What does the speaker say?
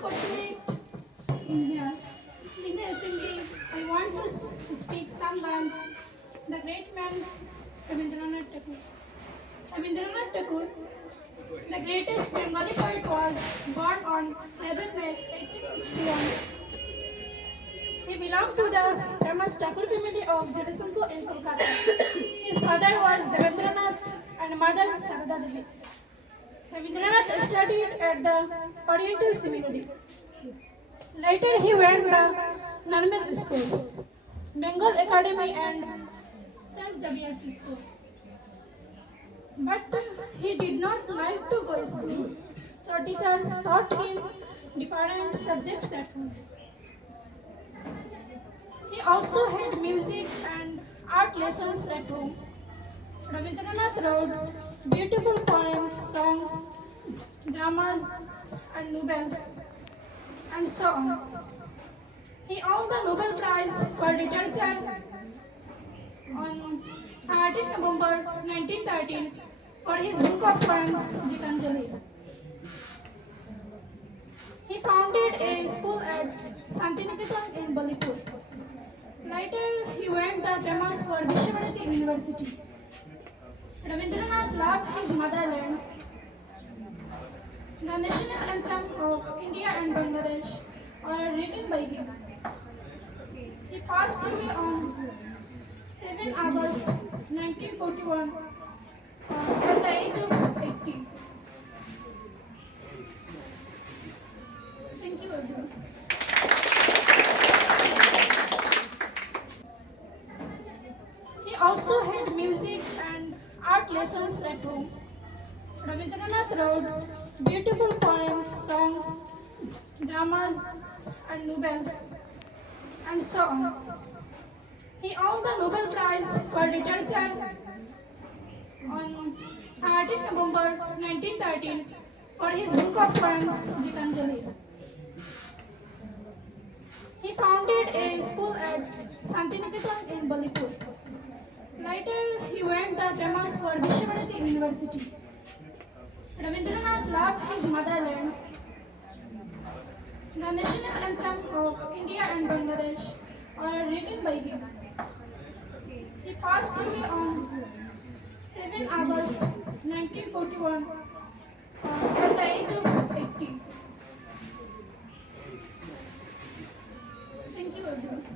fortunate in here. In the assembly, I want to speak some lines. The great man Rabindranath Tagore. Rabindranath Tagore, the greatest Bengali poet, was born on 7 May 1861. He belonged to the famous Tagore family of Jadasangpur in Kolkata. His father was Devendranath and mother Sarada Devi. Rabindranath studied at the Oriental Seminary. Later he went the Narmad School, Bengal Academy and St. Xavier's School. But he did not like to go to school, so teachers taught him different subjects at home. He also had music and art lessons at home. Rabindranath wrote beautiful poems, songs, dramas, and novels, and so on. He won the Nobel Prize for Literature on 13 November 1913 for his book of poems, Gitanjali. He founded a school at Santiniketan in Balipur. Later, he went the famous for Vishwabharati University. Rabindranath loved his motherland. The national anthem of India and Bangladesh are written by him. He passed away on 7 August 1941 at the age of 80. Thank you, everyone. He also had music and art lessons at home. Rabindranath wrote beautiful poems, songs, dramas, and novels, and so on. He won the Nobel Prize for Literature on 13 November 1913 for his book of poems, Gitanjali. He founded a school at Santiniketan in Balipur. Later, he went the famous for Vishwabharati University. Rabindranath loved his motherland. The national anthem of India and Bangladesh are written by him. He passed away on 7 August 1941 at the age of 80. Thank you, everyone.